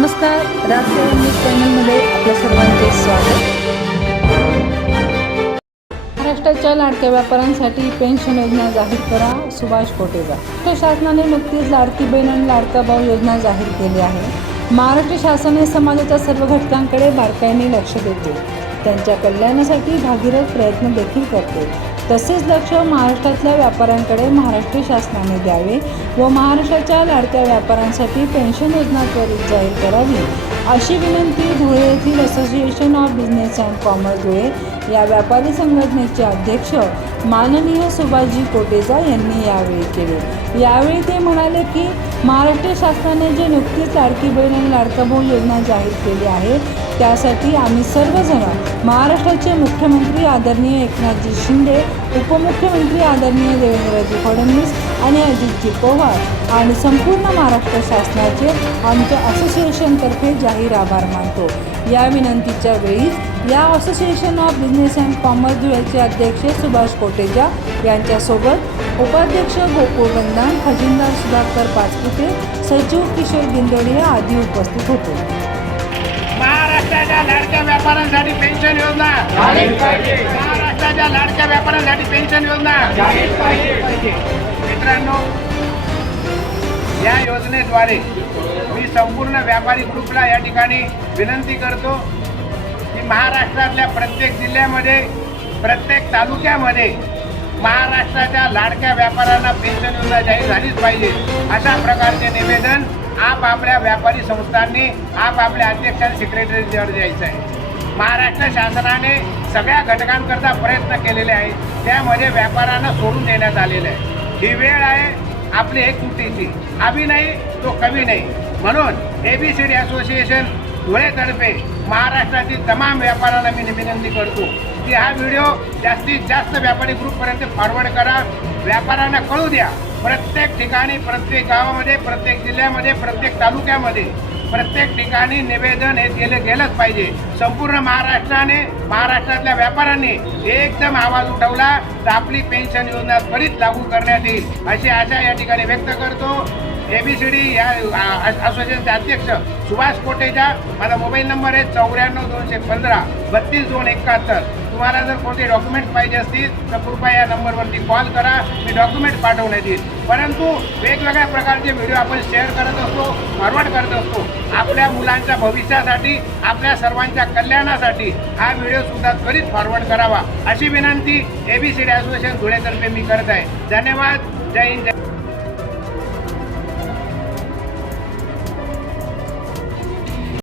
नमस्कार राजकारण न्यूज चॅनलमध्ये आपल्या सर्वांचे स्वागत. महाराष्ट्राच्या लाडक्या व्यापाऱ्यांसाठी पेन्शन योजना जाहीर करा सुभाष कोटेजा महाराष्ट्र शासनाने नुकतीच लाडकी बहीण आणि लाडका भाऊ योजना जाहीर केली आहे. महाराष्ट्र शासनाने समाजाच्या सर्व घटकांकडे बारकाईने लक्ष देते. त्यांच्या कल्याणासाठी भागीरथ प्रयत्न देखील करते. तसेच लक्ष महाराष्ट्रातल्या व्यापाऱ्यांकडे महाराष्ट्र शासनाने द्यावे व महाराष्ट्राच्या लाडक्या व्यापाऱ्यांसाठी पेन्शन योजना त्वरित जाहीर करावी अशी विनंती धुळे येथील association of business and commerce Dhule या व्यापारी संघटनेचे अध्यक्ष माननीय सुभाषजी कोटेजा यांनी यावेळी केले. यावेळी ते म्हणाले की महाराष्ट्र शासनाने जे नुकतीच लाडकी बहीण आणि लाडका भाऊ योजना जाहीर केली आहे त्यासाठी आम्ही सर्वजण महाराष्ट्राचे मुख्यमंत्री आदरणीय एकनाथजी शिंदे उपमुख्यमंत्री आदरणीय देवेंद्रजी फडणवीस आणि अजितजी पवार आणि संपूर्ण महाराष्ट्र शासनाचे आमच्या असोसिएशनतर्फे जाहीर आभार मानतो. या विनंतीच्या वेळीच या association of business and commerce धुळ्याचे अध्यक्ष सुभाष कोटेजा यांच्यासोबत उपाध्यक्ष गोकुळ गंधान खजिनदार सुधाकर पाचपुते सचिव किशोर गिंदोडिया आदी उपस्थित होते. महाराष्ट्राच्या लाडक्या व्यापाऱ्यांसाठी पेन्शन योजना त्या लाडक्या व्यापाऱ्यांसाठी पेन्शन योजना. मित्रांनो या योजनेद्वारे मी संपूर्ण व्यापारी ग्रुपला या ठिकाणी विनंती करतो की महाराष्ट्रातल्या प्रत्येक जिल्ह्यामध्ये प्रत्येक तालुक्यामध्ये महाराष्ट्राच्या लाडक्या व्यापाऱ्यांना पेन्शन योजना जाहीर झालीच पाहिजे. अशा प्रकारचे निवेदन आपापल्या व्यापारी संस्थांनी आप आपल्या अध्यक्ष आणि सेक्रेटरीजवर द्यायचं आहे. महाराष्ट्र शासनाने सगळ्या घटकांकरता प्रयत्न केलेले आहेत. त्यामध्ये व्यापाऱ्यांना सोडून देण्यात आलेलं आहे. ही वेळ आहे आपली एक तुटीची आम्ही नाही तो कमी नाही. म्हणून A B C D association धुळेतर्फे महाराष्ट्रातील तमाम व्यापाऱ्यांना मी विनंती करतो की हा व्हिडिओ जास्तीत जास्त व्यापारी ग्रुपपर्यंत फॉरवर्ड करा. व्यापाऱ्यांना कळू द्या. प्रत्येक ठिकाणी प्रत्येक गावामध्ये प्रत्येक जिल्ह्यामध्ये प्रत्येक तालुक्यामध्ये प्रत्येक ठिकाणी निवेदन हे केलं गेलंच पाहिजे. संपूर्ण महाराष्ट्राने महाराष्ट्रातल्या व्यापाऱ्यांनी एकदम आवाज उठवला तर आपली पेन्शन योजना त्वरित लागू करण्यात येईल अशी आशा या ठिकाणी व्यक्त करतो. एबीसीडी या असोसिएशनचे अध्यक्ष सुभाष कोटेचा. माझा मोबाईल नंबर आहे चौऱ्याण्णव दोनशे पंधरा बत्तीस दोन एकाहत्तर. तुम्हाला जर कोणते डॉक्युमेंट पाहिजे असतील तर कृपया या नंबरवरती कॉल करा. मी डॉक्युमेंट पाठवण्यात येईल. परंतु वेगवेगळ्या प्रकारचे व्हिडिओ आपण शेअर करत असतो फॉरवर्ड करत असतो. आपल्या मुलांच्या भविष्यासाठी आपल्या सर्वांच्या कल्याणासाठी हा व्हिडिओसुद्धा त्वरित फॉरवर्ड करावा. अशी विनंती एबीसीडी असोसिएशन धुळेतर्फे मी करत आहे. धन्यवाद. जय हिंद. जय